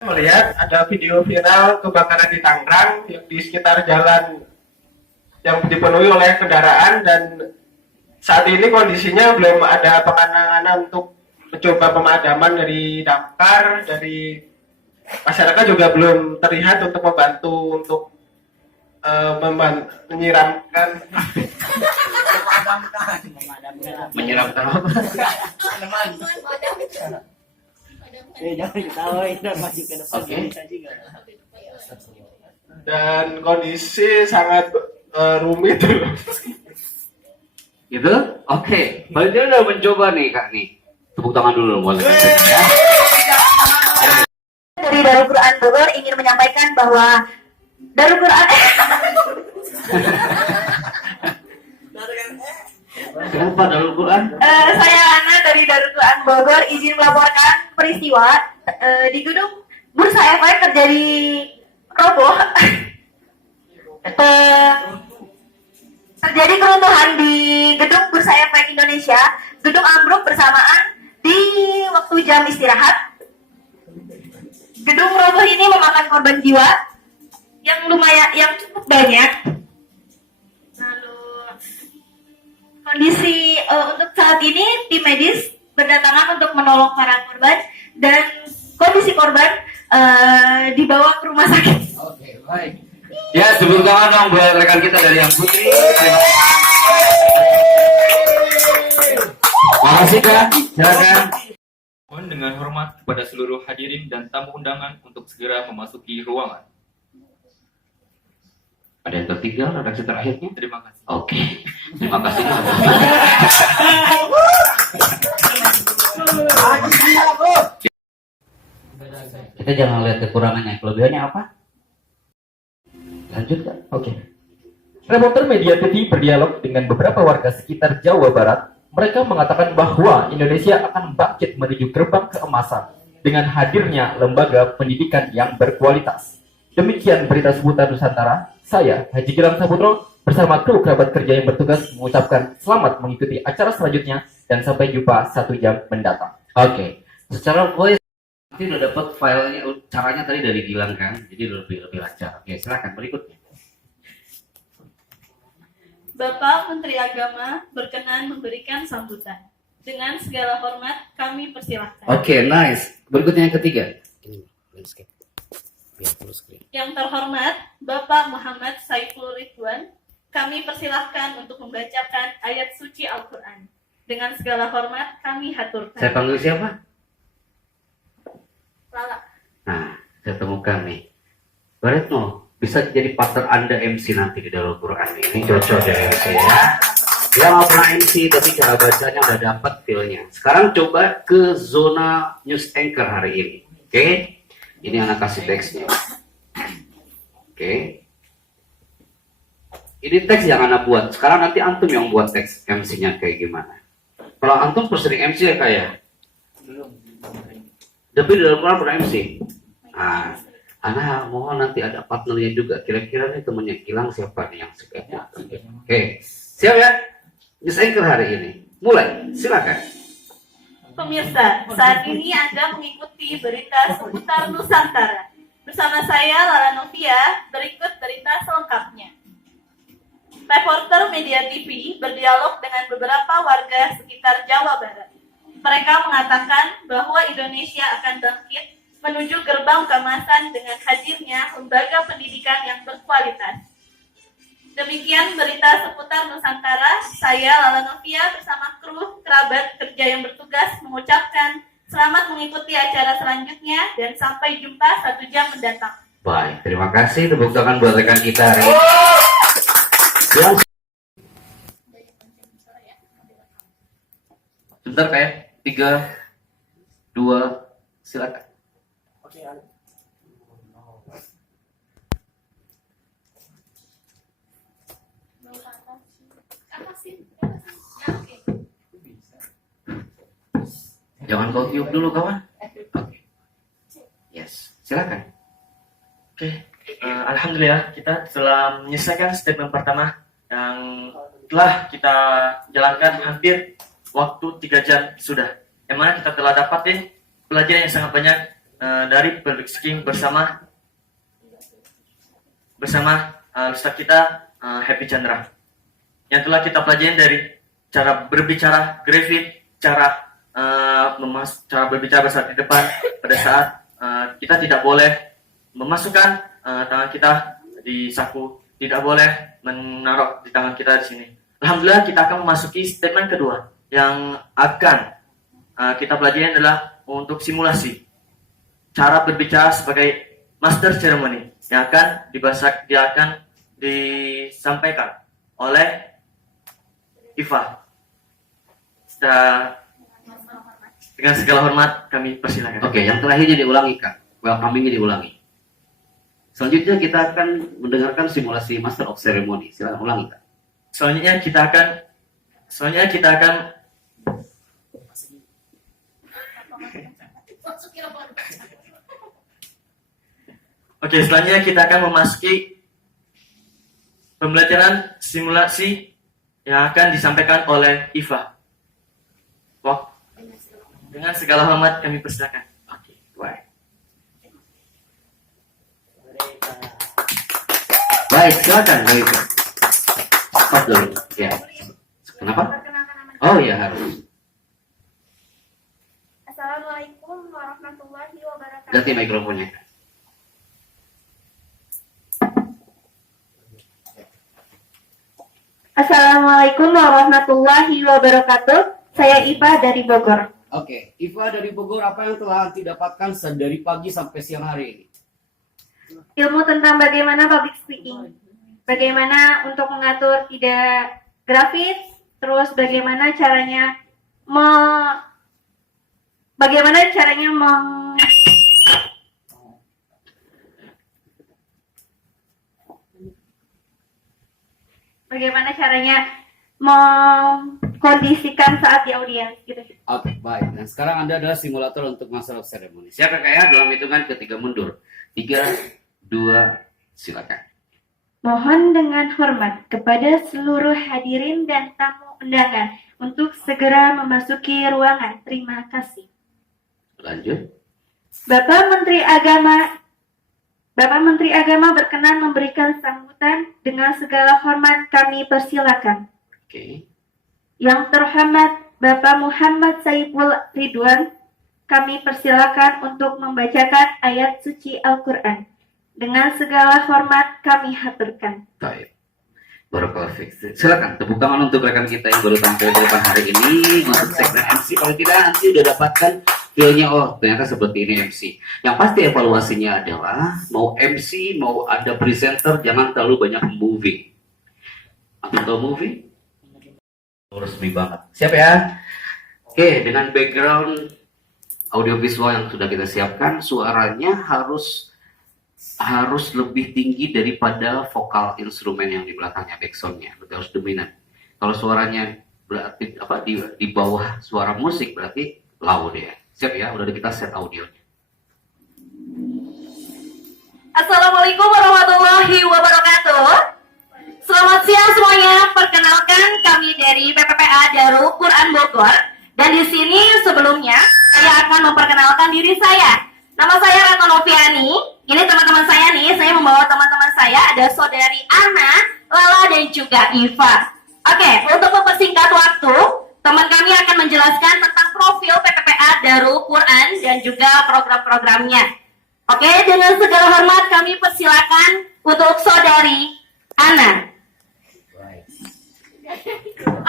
Melihat ada video viral kebakaran di Tangerang yang di sekitar jalan yang dipenuhi oleh kendaraan, dan saat ini kondisinya belum ada penanganan untuk mencoba pemadaman dari damkar, dari masyarakat juga belum terlihat untuk membantu untuk menyiramkan Menyiramkan apa? Jangan diketawain dan maju ke depan. Oke. Bisa juga. dan kondisi sangat rumit. Gitu? Oke. Bagaimana udah mencoba nih Kak nih? Tepuk tangan dulu boleh ya. Dari Darul Quran Bogor ingin menyampaikan bahwa Darul Quran Kenapa Darul Quran? saya Ana dari Darul Quran Bogor izin melaporkan peristiwa di gedung Bursa Efek terjadi roboh. Terjadi keruntuhan di gedung Bursa Efek Indonesia. Gedung ambruk bersamaan di waktu jam istirahat. Gedung roboh ini memakan korban jiwa yang cukup banyak. Lalu kondisi untuk saat ini tim medis berdatangan untuk menolong para korban, dan kondisi korban dibawa ke rumah sakit. Oke, baik. Ya, tepuk tangan dong buat rekan kita dari Yang Putri. Terima kasih Kak. Silakan. Mohon dengan hormat kepada seluruh hadirin dan tamu undangan untuk segera memasuki ruangan. Ada yang tertinggal redaksi terakhirnya? Terima kasih. Oke. Terima kasih. Kita jangan lihat kekurangannya, kelebihannya apa? Lanjut Kak. Oke. Reporter Media TV berdialog dengan beberapa warga sekitar Jawa Barat. Mereka mengatakan bahwa Indonesia akan bangkit menuju gerbang keemasan dengan hadirnya lembaga pendidikan yang berkualitas. Demikian berita seputar Nusantara. Saya, Haji Gilang Saputro, bersama kru kerabat kerja yang bertugas mengucapkan selamat mengikuti acara selanjutnya dan sampai jumpa 1 jam mendatang. Oke. Secara voice nanti udah dapat filenya, caranya tadi dari Gilang kan, jadi lebih lancar. Oke, silakan berikutnya. Bapak Menteri Agama berkenan memberikan sambutan. Dengan segala hormat, kami persilahkan. Oke, nice. Berikutnya yang ketiga. Yang terhormat, Bapak Muhammad Saiful Ridwan, kami persilahkan untuk membacakan ayat suci Al-Quran. Dengan segala hormat, kami haturkan. Saya panggil siapa? Lala. Nah, saya temukan nih. Pak Retno, bisa jadi partner Anda MC nanti di dalam Quran ini. Cocok ya MC ya. Dia nggak pernah MC, tapi cara bacanya udah dapat feel-nya. Sekarang coba ke zona news anchor hari ini. Oke? Ini anak kasih teksnya. Oke? Ini teks yang anak buat. Sekarang nanti antum yang buat teks MC-nya kayak gimana. Kalau antum sering MC ya kayak? Tapi di dalam Quran pernah MC. Nah, anak mohon nanti ada partnernya juga. Kira-kira nih temennya Gilang siapa nih yang suka? Oke, siap ya? News anchor hari ini. Mulai, silakan. Pemirsa, saat ini Anda mengikuti berita seputar Nusantara. Bersama saya, Lala Novia, berikut berita selengkapnya. Reporter Media TV berdialog dengan beberapa warga sekitar Jawa Barat. Mereka mengatakan bahwa Indonesia akan bangkit menuju gerbang keemasan dengan hadirnya lembaga pendidikan yang berkualitas. Demikian berita seputar Nusantara. Saya Lala Novia bersama kru kerabat kerja yang bertugas mengucapkan selamat mengikuti acara selanjutnya dan sampai jumpa 1 jam mendatang. Baik, terima kasih. Tepuk tangan buat rekan kita hari ini. Yang sebentar kayak 3, 2, silakan. Oke, Jangan kau tiup dulu kawan. Oke. Yes, silakan. Oke, alhamdulillah kita telah menyelesaikan statement pertama yang telah kita jalankan hampir waktu 3 jam sudah. Yang mana kita telah dapatin pelajaran yang sangat banyak dari public speaking bersama Ustaz kita Happy Chandra, yang telah kita pelajari dari cara berbicara grafit, cara berbicara besar di depan pada saat kita tidak boleh memasukkan tangan kita di saku, tidak boleh menaruh di tangan kita di sini. Alhamdulillah kita akan memasuki statement kedua yang akan kita pelajari adalah untuk simulasi cara berbicara sebagai master ceremony yang akan disampaikan oleh Iva. Dengan segala hormat kami persilakan. Oke, yang terakhirnya diulangi Kak. Welcoming-nya diulangi. Selanjutnya kita akan mendengarkan simulasi Master of Ceremony. Silakan ulangi Kak. Selanjutnya kita akan selanjutnya kita akan memasuki pembelajaran simulasi yang akan disampaikan oleh Iva. Dengan segala hormat kami persilakan. Oke, baik. Baik, silakan baik. Stop dulu. Ya. Kenapa? Oh ya harus. Assalamualaikum warahmatullahi wabarakatuh. Ganti mikrofonnya. Assalamualaikum warahmatullahi wabarakatuh. Saya Iva dari Bogor. Oke, Iva dari Bogor, apa yang telah Anti dapatkan dari pagi sampai siang hari ini? Ilmu tentang bagaimana public speaking, bagaimana untuk mengatur ide grafis, terus bagaimana caranya mengkondisikan saat di audiens gitu. Oke, baik. Dan sekarang Anda adalah simulator untuk Master of Ceremony. Siap Kak ya? Dalam hitungan ketiga mundur. 3, 2, silakan. Mohon dengan hormat kepada seluruh hadirin dan tamu undangan untuk segera memasuki ruangan. Terima kasih. Lanjut. Bapak Menteri Agama berkenan memberikan sambutan. Dengan segala hormat kami persilakan. Oke. Yang terhormat Bapak Muhammad Saiful Ridwan, kami persilakan untuk membacakan ayat suci Al-Quran. Dengan segala hormat kami haturkan. Baik. Barakallahu fiik. Silakan tepuk tangan untuk rekan kita yang baru tampil di depan hari ini untuk segmen MC. Kalau tidak nanti udah dapatkan feel-nya, oh ternyata seperti ini MC. Yang pasti evaluasinya adalah mau MC, mau ada presenter, jangan terlalu banyak moving. Atau moving? Resmi banget. Siap ya? Oke, dengan background audiovisual yang sudah kita siapkan, suaranya harus lebih tinggi daripada vokal instrumen yang di belakangnya, backsoundnya, harus dominan. Kalau suaranya berarti di bawah suara musik berarti loud ya. Siap ya, udah kita set audionya. Assalamualaikum warahmatullahi wabarakatuh. Selamat siang semuanya. Perkenalkan kami dari PPPA Darul Quran Bogor. Dan di sini sebelumnya saya akan memperkenalkan diri saya. Nama saya Retno Noviani. Ini teman-teman saya nih. Saya membawa teman-teman saya. Ada saudari Ana, Lala, dan juga Iva. Oke, untuk mempersingkat waktu, teman kami akan menjelaskan tentang profil PPPA Darul Quran dan juga program-programnya. Oke, dengan segala hormat kami persilakan untuk saudari Ana.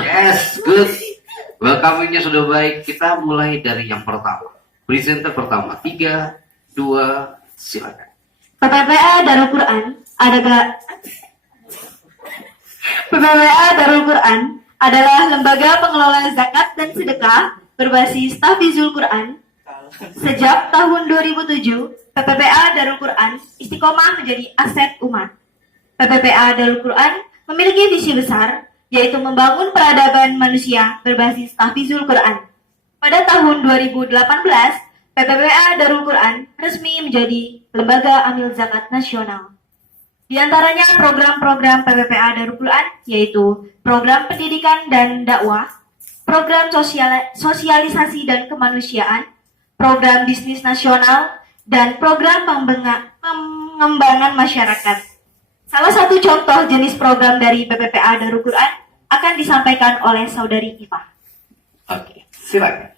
Yes, good. Welcoming-nya sudah baik. Kita mulai dari yang pertama. Presenter pertama. 3, 2, silakan. PPPA Darul Quran adalah lembaga pengelola zakat dan sedekah berbasis tahfizul Quran. Sejak tahun 2007, PPPA Darul Quran istiqomah menjadi aset umat. PPPA Darul Quran memiliki visi besar, yaitu membangun peradaban manusia berbasis tahfizul Quran. Pada tahun 2018, PPPA Darul Quran resmi menjadi lembaga amil zakat nasional. Di antaranya program-program PPPA Darul Quran yaitu program pendidikan dan dakwah, program sosialisasi dan kemanusiaan, program bisnis nasional, dan program pengembangan masyarakat. Salah satu contoh jenis program dari PPPA Darul Quran akan disampaikan oleh Saudari Ipa. Oke, silakan.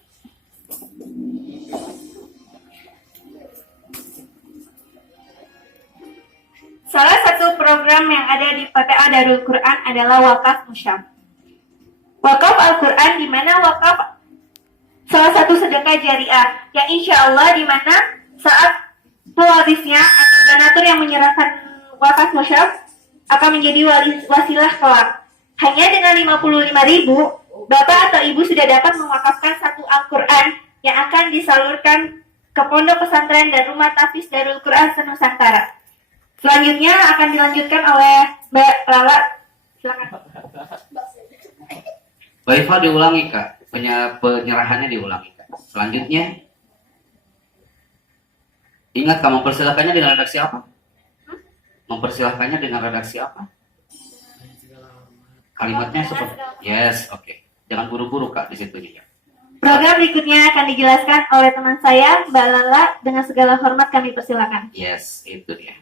Salah satu program yang ada di PPA Darul Quran adalah wakaf musyaf. Wakaf Al-Quran di mana wakaf salah satu sedekah jariah yang insya Allah di mana saat pewarisnya atau donatur yang menyerahkan wakaf musyaf akan menjadi wasilah kelak. Hanya dengan 55.000, Bapak atau Ibu sudah dapat mewakafkan satu Al-Quran yang akan disalurkan ke pondok pesantren dan rumah tahfiz Darul Quran se-Nusantara. Selanjutnya akan dilanjutkan oleh Mbak Lala. Silakan. Mbak Iva diulangi Kak, penyerahannya diulangi Kak. Selanjutnya, ingat Kak, mempersilahkannya dengan redaksi apa? Mempersilahkannya dengan redaksi apa? Kalimatnya seperti yes, oke. Jangan buru-buru Kak di situnya ya. Program berikutnya akan dijelaskan oleh teman saya, Mbak Lala. Dengan segala hormat kami persilakan. Yes, itu dia.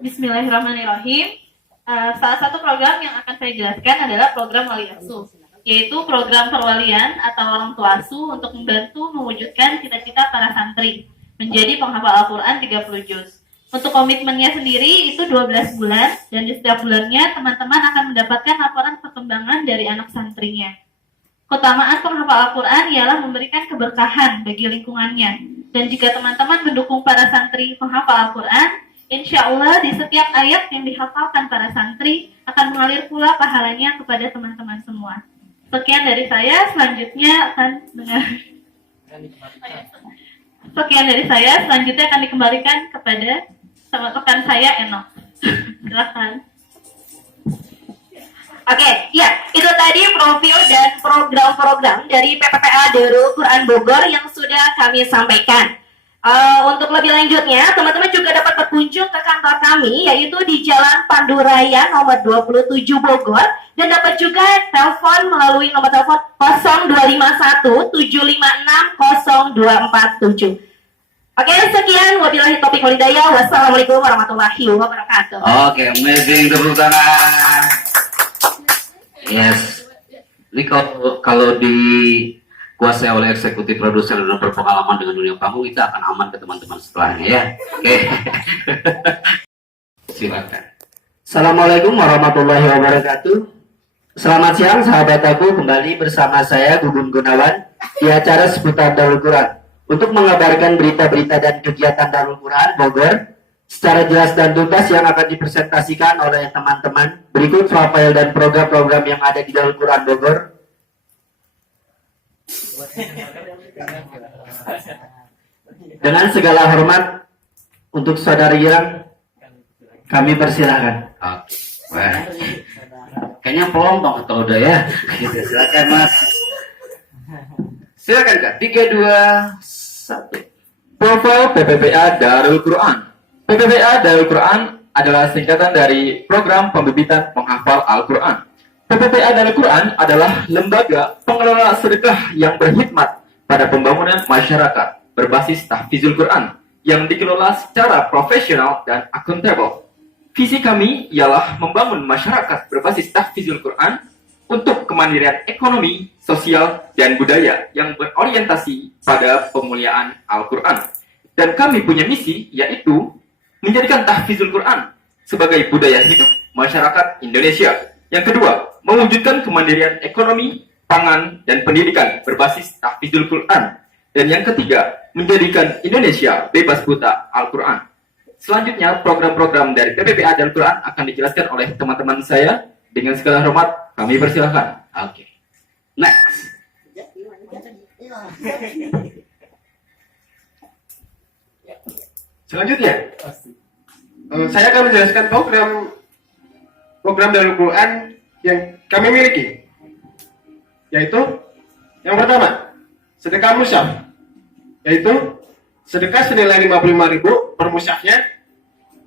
Bismillahirrahmanirrahim. Salah satu program yang akan saya jelaskan adalah program Wali Asuh, yaitu program perwalian atau orang tua asuh untuk membantu mewujudkan cita-cita para santri menjadi penghafal Al-Quran 30 juz. Untuk komitmennya sendiri itu 12 bulan, dan di setiap bulannya teman-teman akan mendapatkan laporan perkembangan dari anak santrinya. Keutamaan penghafal Al-Quran ialah memberikan keberkahan bagi lingkungannya, dan jika teman-teman mendukung para santri penghafal Al-Quran, insya Allah di setiap ayat yang dihafalkan para santri akan mengalir pula pahalanya kepada teman-teman semua. Sekian dari saya, selanjutnya akan dikembalikan kepada rekan saya Eno. Silakan. Oke, ya, itu tadi profil dan program-program dari PPPA Darul Quran Bogor yang sudah kami sampaikan. Untuk lebih lanjutnya, teman-teman juga dapat berkunjung ke kantor kami, yaitu di Jalan Panduraya nomor 27 Bogor, dan dapat juga telepon melalui nomor telepon 0251 756 0247. Oke, sekian. Wabillahi taufiq wal hidayah. Wassalamualaikum warahmatullahi wabarakatuh. Oke, amazing, tepuk tangan. Yes. Ini kalau dikuasai oleh eksekutif produser dan berpengalaman dengan dunia panggung, kita akan aman ke teman-teman setelahnya ya. Oke. Silakan. Assalamualaikum warahmatullahi wabarakatuh. Selamat siang sahabat aku, kembali bersama saya Gugun Gunawan di acara seputar Darul Quran untuk mengabarkan berita-berita dan kegiatan Darul Quran Bogor secara jelas dan tuntas yang akan dipresentasikan oleh teman-teman. Berikut profil dan program-program yang ada di Darul Quran Bogor. Dengan segala hormat untuk saudari Gilang, kami persilahkan. Oke. Wah. Kayaknya pelompong atau udah ya. Gitu, silakan Mas. Silakan Kak. 3, 2, 1. Profil PPPA Darul Quran. PPPA Darul Quran adalah singkatan dari Program Pembibitan Penghafal Al-Quran. PPPA Darul Quran adalah lembaga pengelola sedekah yang berkhidmat pada pembangunan masyarakat berbasis tahfizul Quran yang dikelola secara profesional dan akuntabel. Visi kami ialah membangun masyarakat berbasis tahfizul Quran untuk kemandirian ekonomi, sosial, dan budaya yang berorientasi pada pemuliaan Al-Quran. Dan kami punya misi, yaitu menjadikan tahfizul Quran sebagai budaya hidup masyarakat Indonesia. Yang kedua, mewujudkan kemandirian ekonomi, pangan, dan pendidikan berbasis tahfizul Quran. Dan yang ketiga, menjadikan Indonesia bebas buta Al-Quran. Selanjutnya, program-program dari PPPA Darul Quran akan dijelaskan oleh teman-teman saya. Dengan segala hormat, kami persilahkan. Oke. Next. Selanjutnya, saya akan menjelaskan program Darul Quran yang kami miliki, yaitu yang pertama, sedekah musyaf, yaitu sedekah senilai 55.000 per musyafnya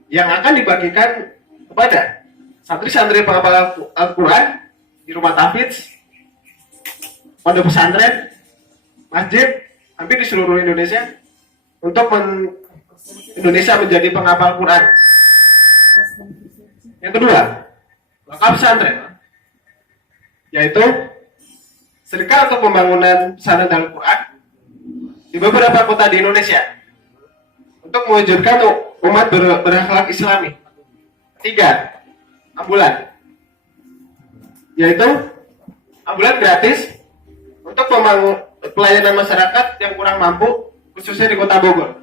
yang akan dibagikan kepada santri-santri penghafal Al-Quran di rumah tahfidz, pondok pesantren, masjid hampir di seluruh Indonesia untuk Indonesia menjadi penghafal Quran. Yang kedua, wakaf pesantren, yaitu sedekah untuk pembangunan pesantren Al-Quran di beberapa kota di Indonesia untuk mewujudkan umat berakhlak Islami. Ketiga, ambulan, yaitu ambulan gratis untuk pelayanan masyarakat yang kurang mampu, khususnya di Kota Bogor.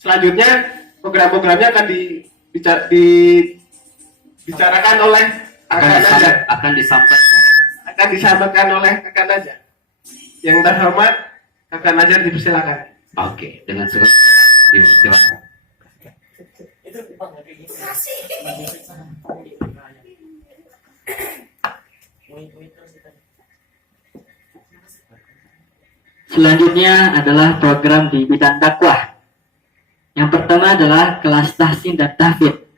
Selanjutnya, program-programnya akan dibicarakan oleh akan disampaikan oleh Kakak Najar. Yang terhormat, Kakak Najar dipersilakan. Oke, dengan segala dipersilakan. Selanjutnya adalah program di bidang dakwah. Yang pertama adalah kelas tahsin dan tahfidz.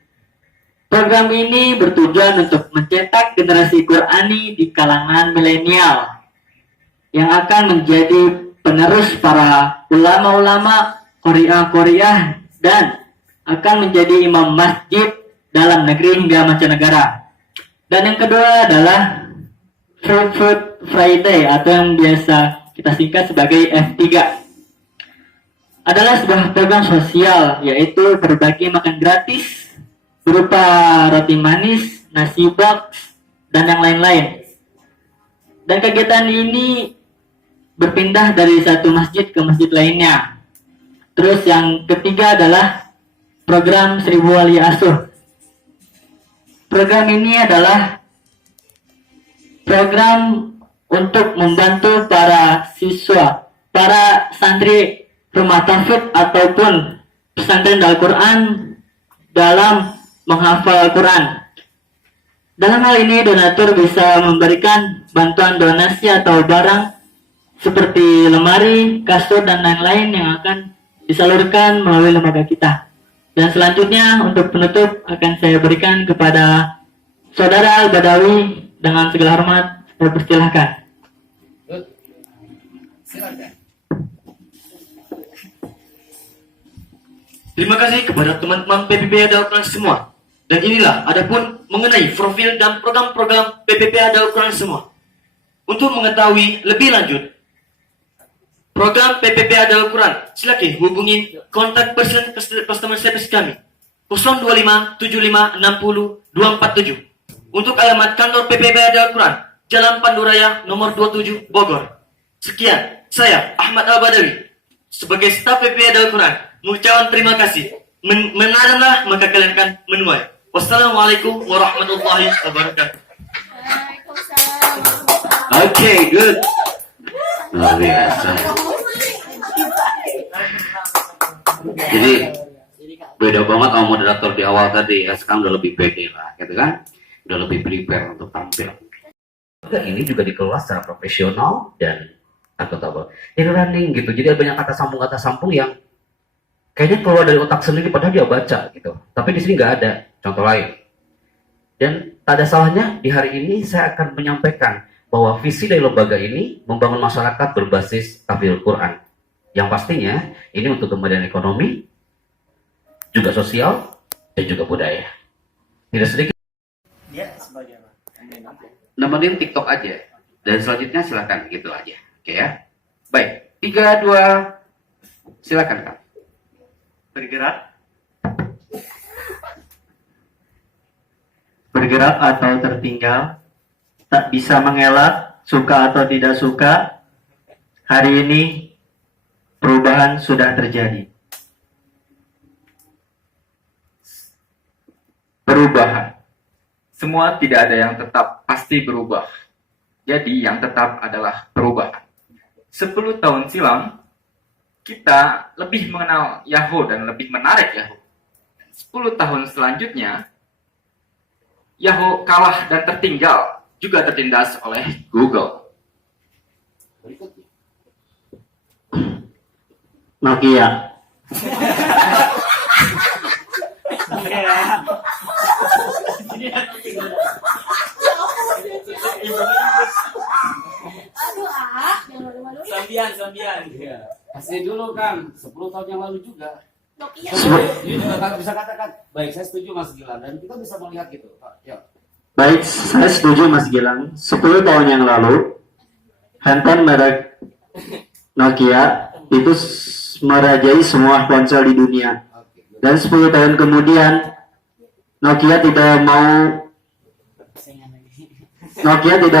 Program ini bertujuan untuk mencetak generasi Qurani di kalangan milenial yang akan menjadi penerus para ulama-ulama Qoriah dan akan menjadi imam masjid dalam negeri hingga mancanegara. Dan yang kedua adalah Fruit Friday atau yang biasa kita singkat sebagai F3. Adalah sebuah program sosial, yaitu berbagi makan gratis berupa roti manis, nasi box, dan yang lain-lain. Dan kegiatan ini berpindah dari satu masjid ke masjid lainnya. Terus yang ketiga adalah program 1000 Wali Asuh. Program ini adalah program untuk membantu para siswa, para santri rumah tahfidz ataupun pesantren Al-Quran dalam menghafal Quran. Dalam hal ini donatur bisa memberikan bantuan donasi atau barang seperti lemari, kasur, dan lain-lain yang akan disalurkan melalui lembaga kita. Dan selanjutnya untuk penutup akan saya berikan kepada Saudara Al-Badawi dengan segala hormat. Saya persilahkan. Terima kasih kepada teman-teman PPP Al-Quran semua. Dan inilah adapun mengenai profil dan program-program PPP Al-Quran semua. Untuk mengetahui lebih lanjut program PPP Al-Quran, silakan hubungi kontak person customer service kami 025 75 60 247. Untuk alamat kantor PPP Al-Quran, Jalan Panduraya nomor 27 Bogor. Sekian, saya Ahmad Al-Badawi sebagai staf PPP Al-Quran mengucapkan terima kasih. Menanamlah maka kalian akan menuai. Wassalamualaikum warahmatullahi wabarakatuh. Oke, good. Luar biasa. Jadi beda banget sama moderator di awal tadi ya. Sekarang udah lebih pede lah, gitu kan? Udah lebih prepare untuk tampil. Ini juga dikelola secara profesional dan akuntabel. Ini running gitu. Jadi ada banyak kata sambung yang kayaknya keluar dari otak sendiri padahal dia baca gitu. Tapi di sini nggak ada contoh lain. Dan tak ada salahnya di hari ini saya akan menyampaikan bahwa visi dari lembaga ini membangun masyarakat berbasis tahfidz Quran. Yang pastinya ini untuk kemudian ekonomi, juga sosial, dan juga budaya. Tidak sedikit. Ya, sebagai apa? Nemenin TikTok aja. Dan selanjutnya silakan gitu aja. Oke ya. Baik. 3, 2, silakan Kak. Bergerak atau tertinggal, tak bisa mengelak, suka atau tidak suka, hari ini perubahan sudah terjadi. Perubahan. Semua tidak ada yang tetap pasti berubah. Jadi yang tetap adalah perubahan. 10 tahun silam, kita lebih mengenal Yahoo dan lebih menarik Yahoo. 10 tahun selanjutnya, Yahoo kalah dan tertinggal, juga tertindas oleh Google. Nokia. Aduh, jangan malu-malu. Iya. Pasti dulu Kang, 10 tahun yang lalu juga. Nokia. Dia juga kan bisa katakan, baik saya setuju Mas Gilang dan kita bisa melihat gitu Pak. Ya. Baik, saya setuju Mas Gilang. 10 tahun yang lalu, handphone merek Nokia itu merajai semua ponsel di dunia. Dan 10 tahun kemudian, Nokia tidak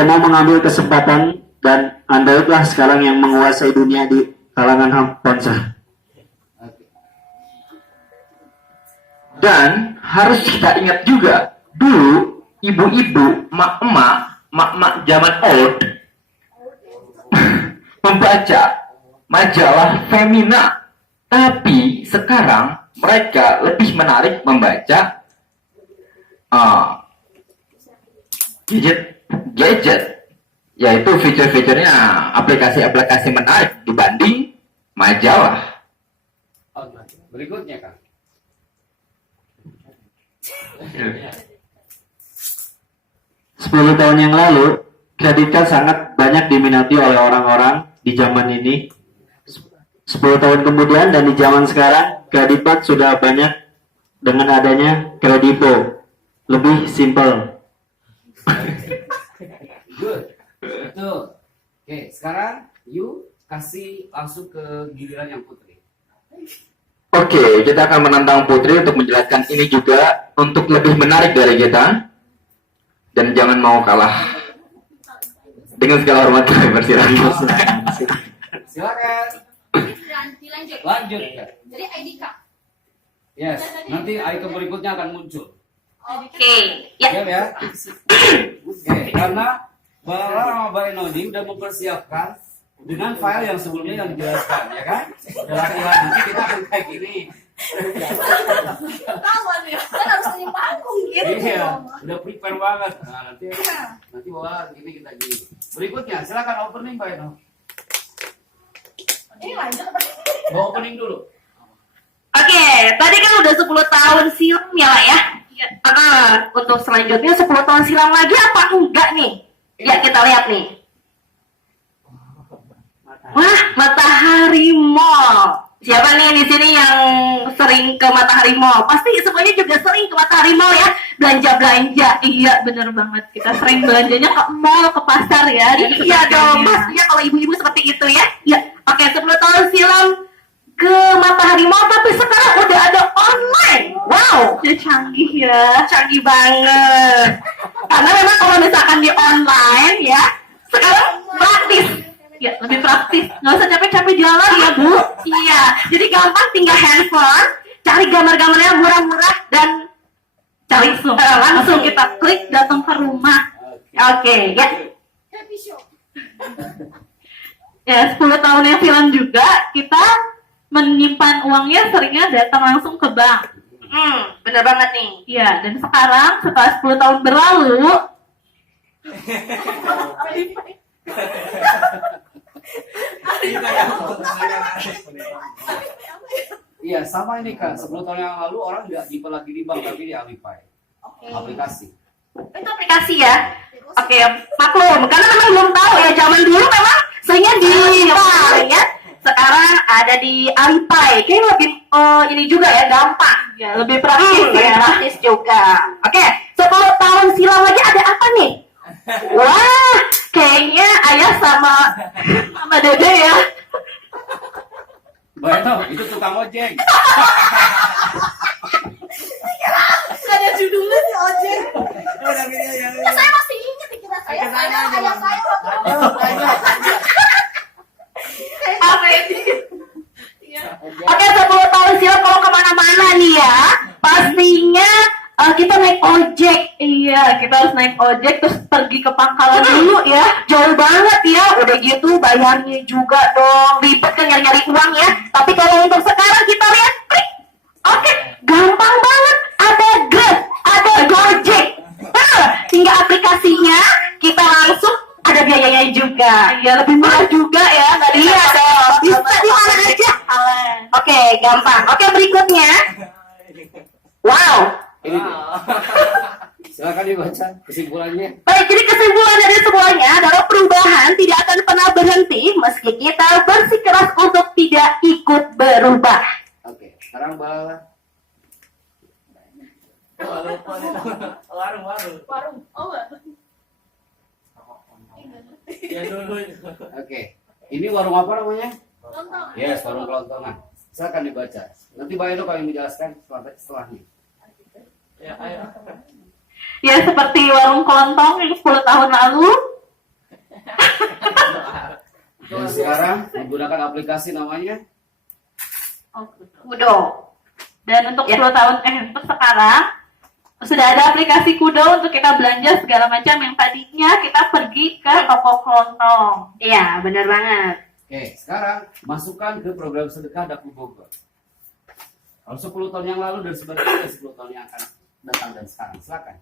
mau mengambil kesempatan dan Android lah sekarang yang menguasai dunia di kalangan ponsel. Dan harus kita ingat juga, dulu ibu-ibu, mak-mak zaman old membaca majalah Femina. Tapi sekarang mereka lebih menarik membaca gadget, yaitu fitur-fiturnya aplikasi-aplikasi menarik dibanding majalah. Berikutnya Kang. 10 tahun yang lalu, kredit card sangat banyak diminati oleh orang-orang di zaman ini. 10 tahun kemudian dan di zaman sekarang, kredit card sudah banyak dengan adanya Kredivo. Lebih simple. Good. Betul. Oke, sekarang you kasih langsung ke giliran yang Putri. Oke, kita akan menantang Putri untuk menjelaskan ini juga untuk lebih menarik dari kita. Dan jangan mau kalah. Dengan segala hormat kami persilahkan. Silakan. Lanjut. Jadi ID card. Yes, nanti item berikutnya akan muncul. Oke. Siap ya? Oke, karena Mbak Lara sama Mbak Enodi udah mempersiapkan dengan file yang sebelumnya yang dijelaskan, ya kan? Jelaskan, nanti kita akan kayak gini. Ketahuan ya. Kan harus punya panggung gitu. Iya, udah prepare banget. Nah, nanti bawa gini kita gini. Berikutnya, silakan opening Mbak Eno. Ini lanjut apa? Bawa opening dulu. Oke, tadi kan udah 10 tahun silam ya lah ya. Untuk selanjutnya 10 tahun silam lagi apa enggak nih? Ya kita lihat nih. Wah, Matahari Mall. Siapa nih di sini yang sering ke Matahari Mall? Pasti semuanya juga sering ke Matahari Mall ya. Belanja-belanja. Iya, bener banget. Kita sering belanjanya ke mall, ke pasar ya. Iya dong, pastinya kalau ibu-ibu seperti itu ya. Ya, oke 10 tahun silam ke Matahari Mall, tapi sekarang udah ada online. Wow, ya canggih banget. Karena memang kalau misalkan di online ya, sekarang praktis. Ya, lebih praktis. Nggak usah capek-capek jalan ya, Bu. Iya, jadi gampang tinggal handphone, cari gambar-gambar yang murah-murah dan cari langsung kita klik datang ke rumah. Oke, ya. Happy show. Ya, 10 tahun yang silam juga kita menyimpan uangnya seringnya datang langsung ke bank. Bener banget nih. Iya, dan sekarang setelah 10 tahun berlalu, Iya, sama ini Kak. 10 tahun yang lalu orang nggak nyimpan lagi di bank, tapi di Alipay. Aplikasi. itu aplikasi ya. Oke, maklum. Karena memang belum tahu ya, zaman dulu memang seringnya di bank ya. Sekarang ada di Alipay. Kayaknya lebih ini juga ya, gampang. Ya, lebih praktis ya. Praktis juga. Oke, 10 tahun silam lagi ada apa nih? Wah, kayaknya ayah sama dede ya. Mbak Eno, itu tukang ojek. Gak ada judulnya si ojek. Ya, saya masih ingat kira saya ayah saya Oke, 10 tahun silam kalau kemana-mana nih ya, pastinya kita naik ojek. Iya, kita harus naik ojek terus pergi ke pangkalan dulu ya. Jauh banget ya. Udah gitu bayarnya juga dong. Ribet kan nyari-nyari uang ya. Tapi kalau untuk sekarang kita lihat, klik. Oke, gampang banget. Ada Grab, ada Gojek. Tinggal aplikasinya kita langsung ada biayanya juga. Iya, lebih murah juga ya. Iya dong. Bisa di mana aja. Oke, gampang. Oke, berikutnya. Wow. Ini Silakan dibaca kesimpulannya. Baik, jadi kesimpulan dari semuanya adalah perubahan tidak akan pernah berhenti meski kita bersikeras untuk tidak ikut berubah. Oke, sekarang Mbak. Warung. Oh, enggak. Oke, ini warung apa namanya? Lontong. Yes, warung kelontongan. Silakan dibaca. Nanti Mbak Edo kami menjelaskan setelahnya. Ya, seperti warung kelontong yang 10 tahun lalu. Dan sekarang menggunakan aplikasi namanya Kudo. Dan untuk Ya. 10 tahun, untuk sekarang sudah ada aplikasi Kudo untuk kita belanja segala macam yang tadinya kita pergi ke toko kelontong. Iya, benar banget. Oke, sekarang masukkan ke program sedekah Daku Bogor. Kalau 10 tahun yang lalu dan sebagainya, 10 tahun yang akan datang dan sekarang. Silakan.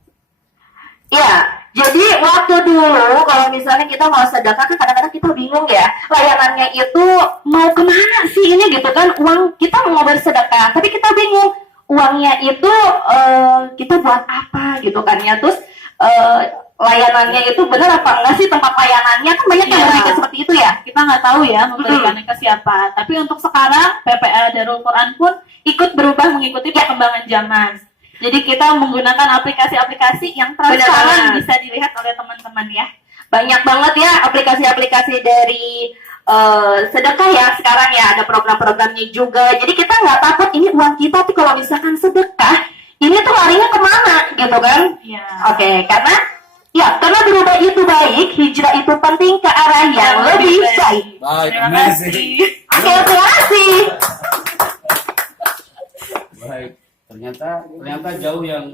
Iya, jadi waktu dulu kalau misalnya kita mau sedekah kan kadang-kadang kita bingung ya, layanannya itu mau kemana sih ini gitu kan, uang kita mau bersedekah, tapi kita bingung uangnya itu kita buat apa gitu kan ya, terus layanannya itu benar apa enggak sih tempat layanannya, kan banyak yang Iya. berpikir seperti itu ya. Kita nggak tahu ya memberikannya ke siapa. Tapi untuk sekarang PPA Darul Quran pun ikut berubah mengikuti perkembangan zaman. Jadi kita menggunakan aplikasi-aplikasi yang Benar transparan banget. bisa dilihat oleh teman-teman ya. Banyak banget ya aplikasi-aplikasi dari sedekah ya sekarang ya, ada program-programnya juga. Jadi kita nggak takut ini uang kita tuh kalau misalkan sedekah ini tuh larinya kemana gitu kan? Iya. Oke, karena berubah itu baik, hijrah itu penting ke arah yang lebih baik. Baik, Terima amazing. kasih. Oke, terima kasih. Baik, ternyata jauh yang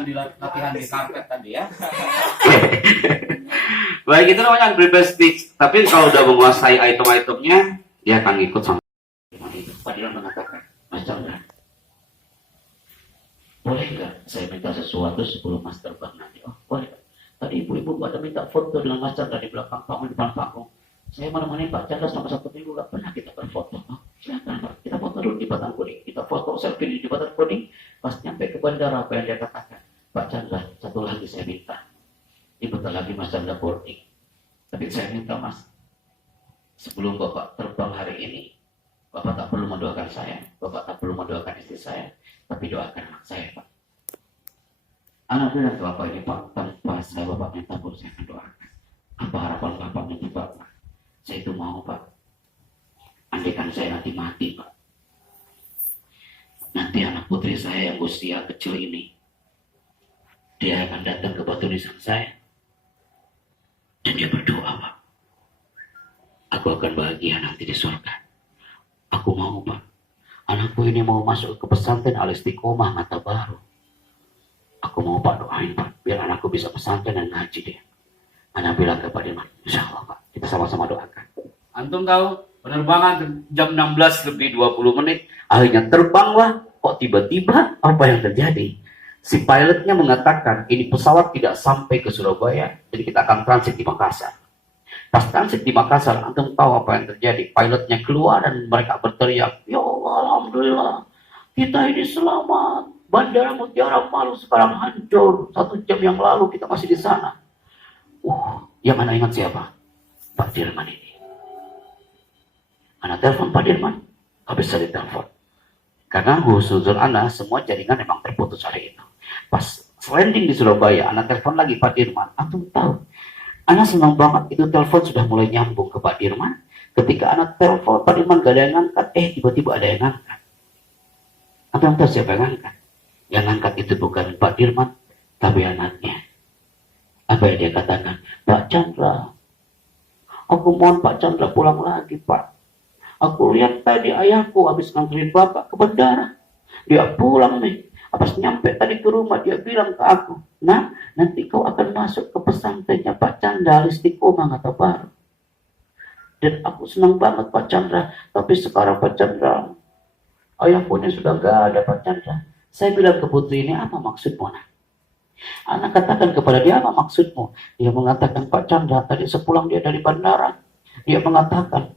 di latihan di karpet tadi ya. Baik, itu namanya private speech. Tapi kalau udah menguasai item-itemnya, dia akan ikut sama. Fadilah mengatakan, Mas Chandra, boleh nggak saya minta sesuatu sebelum Mas terbang nanti? Oh, boleh. Tadi ibu-ibu pada minta foto dengan Mas Chandra di belakang panggung, di depan panggung. Saya menemani Pak Chandra selama 1 minggu, nggak pernah kita berfoto. Oh, silakan Pak, kita foto dulu di Jembatan Kuning. Kita foto selfie di Jembatan Kuning. Pas nyampe ke bandara, apa yang dia katakan? Pak Chandra, satu lagi saya minta. Ini bentar lagi Mas Chandra boarding. Tapi saya minta Mas, sebelum Bapak terbang hari ini, Bapak tak perlu mendoakan saya, Bapak tak perlu mendoakan istri saya, tapi doakan anak saya, Pak. Anak bilang ke Bapak ini, Pak, tanpa saya Bapak minta pun saya akan doakan. Apa harapan Bapak untuk Bapak? Saya itu mau, Pak. Andaikan saya nanti mati, Pak. Nanti anak putri saya yang usia kecil ini, dia akan datang ke batu nisan saya. Dan dia berdoa, Pak. Aku akan bahagia nanti di surga. Aku mau, Pak. Anakku ini mau masuk ke pesantren Al-Istiqomah Mata Baru. Aku mau, Pak, doain, Pak. Biar anakku bisa pesantren dan ngaji dia. Anak bilang ke Pak Dirman, insya Allah, Pak. Kita sama-sama doakan. Antum tahu, penerbangan jam 16 lebih 20 menit. Akhirnya terbanglah. Kok tiba-tiba apa yang terjadi? Si pilotnya mengatakan, ini pesawat tidak sampai ke Surabaya. Jadi kita akan transit di Makassar. Pas transit di Makassar, antum tahu apa yang terjadi? Pilotnya keluar dan mereka berteriak, ya Allah, Alhamdulillah, kita ini selamat. Bandara Mutiara Malu sekarang hancur. 1 jam yang lalu kita masih di sana. Yang mana ingat siapa? Pak Dirman ini. Anak telepon Pak Dirman, gak bisa ditelepon. Karena husnuzon anak, semua jaringan memang terputus hari itu. Pas landing di Surabaya, anak telepon lagi Pak Dirman. Antum tahu, anak senang banget itu telepon sudah mulai nyambung ke Pak Dirman. Ketika anak telepon Pak Dirman gak ada yang ngangkat, tiba-tiba ada yang ngangkat. Antum tahu siapa yang ngangkat? Yang ngangkat itu bukan Pak Dirman, tapi anaknya. Apa yang dia katakan? Pak Chandra, aku mohon Pak Chandra pulang lagi, Pak. Aku lihat tadi ayahku habis nganterin Bapak ke bandara. Dia pulang nih. Pas nyampe tadi ke rumah, dia bilang ke aku, nah, nanti kau akan masuk ke pesantrennya Pak Chandra Al-Istiqomah Mata Baru. Dan aku senang banget Pak Chandra. Tapi sekarang Pak Chandra, ayahku ini sudah gak ada Pak Chandra. Saya bilang ke putri ini, apa maksudmu, nak? Anak katakan kepada dia, apa maksudmu? Dia mengatakan, Pak Chandra, tadi sepulang dia dari bandara, dia mengatakan,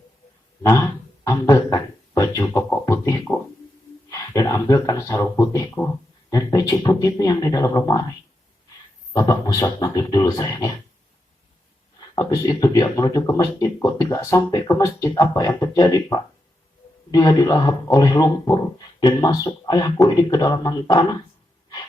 nah, ambilkan baju koko putihku, dan ambilkan sarung putihku, dan peci putih itu yang di dalam lemari. Bapak mau sholat maghrib dulu sayang ya. Habis itu dia menuju ke masjid, kok tidak sampai ke masjid, apa yang terjadi Pak? Dia dilahap oleh lumpur dan masuk ayahku ini ke dalaman tanah.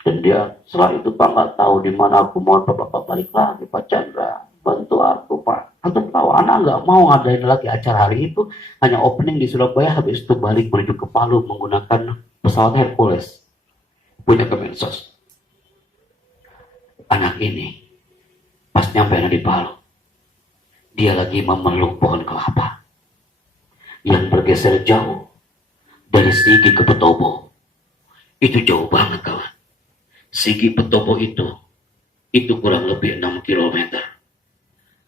Dan dia setelah itu Pak nggak tahu di mana aku, mohon Bapak balik lagi Pak Chandra, bantu aku Pak. Antum tahu anak nggak mau ngadain lagi acara hari itu, hanya opening di Surabaya, habis itu balik menuju ke Palu menggunakan pesawat Hercules punya Kemensos. Anak ini pas nyampe di Palu, dia lagi memeluk pohon kelapa yang bergeser jauh dari Sigi ke Petobo. Itu jauh banget kawan. Sigi Petobo itu kurang lebih 6 km.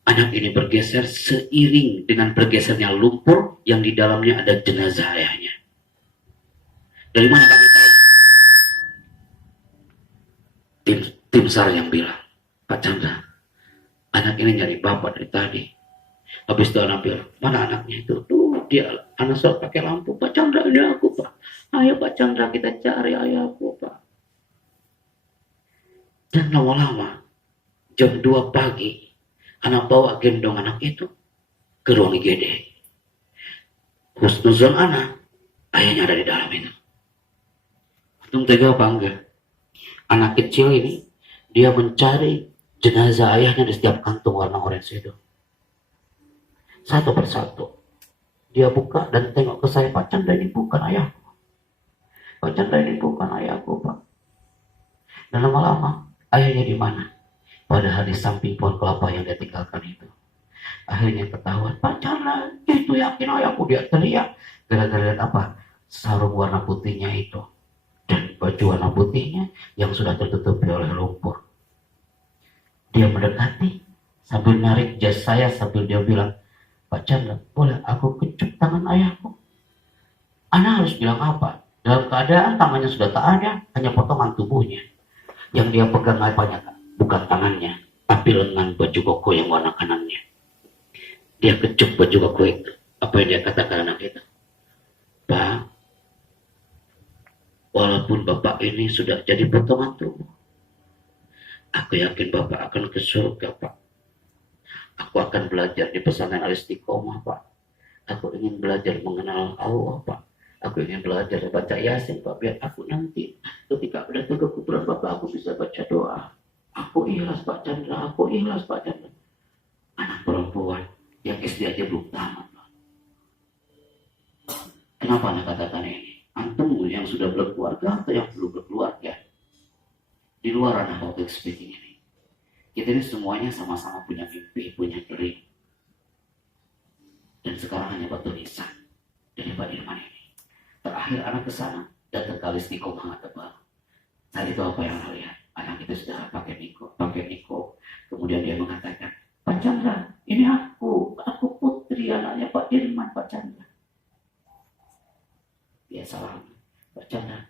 Anak ini bergeser seiring dengan bergesernya lumpur yang di dalamnya ada jenazah ayahnya. Dari mana kami tahu? Tim SAR yang bilang, Pak Chandra, anak ini nyari bapak dari tadi. Habis itu anak bilang, mana anaknya itu? Tuh, dia anak saya pakai lampu. Pak Chandra, ini aku Pak. Ayo Pak Chandra, kita cari ayahku Pak. Dan lama-lama, jam 2 pagi, anak bawa gendong anak itu ke ruang IGD. Husnuzon anak, ayahnya ada di dalam itu. Untung tega apa enggak? Anak kecil ini, dia mencari jenazah ayahnya di setiap kantung warna orange itu. Satu persatu. Dia buka dan tengok ke saya, Pak Chandra ini bukan ayahku. Pak Chandra ini bukan ayahku Pak. Dan lama-lama, ayahnya di mana? Padahal di samping pohon kelapa yang dia tinggalkan itu. Akhirnya ketahuan, Pak Chandra itu yakin ayahku, dia teriak. Gara-gara lihat apa? Sarung warna putihnya itu. Dan baju warna putihnya yang sudah tertutupi oleh lumpur. Dia mendekati sambil narik jas saya sambil dia bilang, Pak Chandra, boleh aku kecup tangan ayahku? Anak harus bilang apa? Dalam keadaan tangannya sudah tak ada, hanya potongan tubuhnya. Yang dia pegang apanya, bukan tangannya, tapi lengan baju koko yang warna kanannya. Dia kecup baju koko itu. Apa yang dia katakan anak itu? Pak, walaupun Bapak ini sudah jadi potongan tubuh, aku yakin Bapak akan ke surga Pak. Aku akan belajar di pesantren Al-Istiqomah Pak. Aku ingin belajar mengenal Allah Pak. Aku ingin belajar baca Yasin Pak. Biar aku nanti ketika udah ke kuburan Bapak, aku bisa baca doa. Aku ikhlas Pak Chandra. Aku ikhlas Pak Chandra. Anak perempuan yang SD aja belum tamat Pak. Kenapa anak katakan ini? Antum yang sudah berkeluarga atau yang belum berkeluarga? Di luar anak public speaking ini, kita ini semuanya sama-sama punya mimpi, punya dream. Dan sekarang hanya batu nisan dari Pak Irman ini. Terakhir anak ke sana, datang ke Al-Istiqomah tebal. Saat itu apa yang anda lihat? Anak itu sudah pakai niko. Kemudian dia mengatakan, Pak Chandra, ini aku putri anaknya Pak Irman, Pak Chandra. Dia salam, Pak Chandra,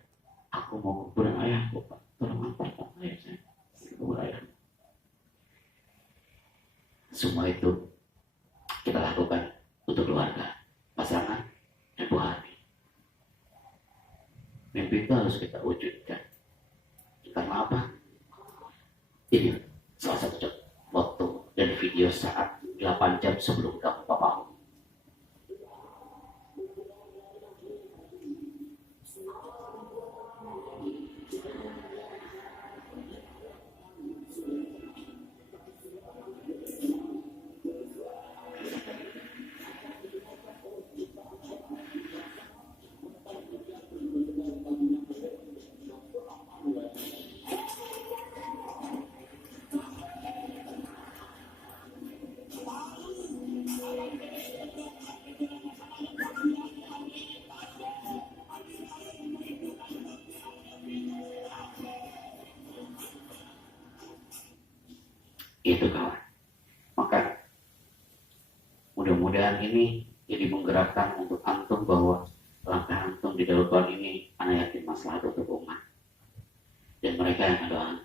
aku mau kuburan ayahku Pak. Tolong antarkan ayah saya ke kuburan ayah. Semua itu kita lakukan untuk keluarga, pasangan, dan buah hati. Mimpi itu harus kita wujudkan. Karena apa? Ini salah satu foto dan video saat 8 jam sebelum kamu papamu. Itu kawan. Maka mudah-mudahan ini jadi menggerakkan untuk antum bahwa langkah antum di dalam ini anak yakin masalah untuk umat. Dan mereka yang ada